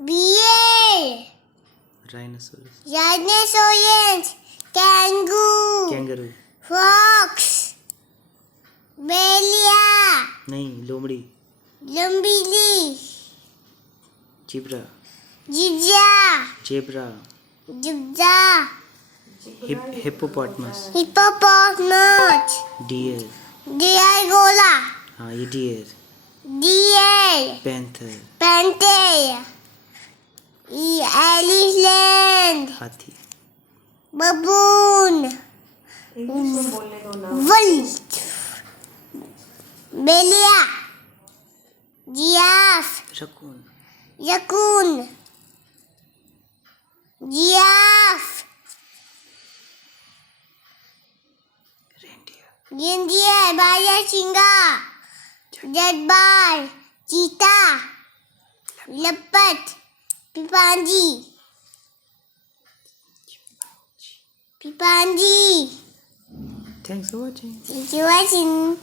bear, rhinoceros, kangaroo, fox, belia, नहीं लोमड़ी, lumbili, zebra, zebra, hippopotamus, hippopotamus, deer, gola, हाँ ये deer, panther, elephant, हाथी, baboon, wolf, belia, giraffe, raccoon, giraffe, reindeer, barasingha, jaguar, cheetah, leopard, chimpanzee. Thanks for watching. Thank you for watching.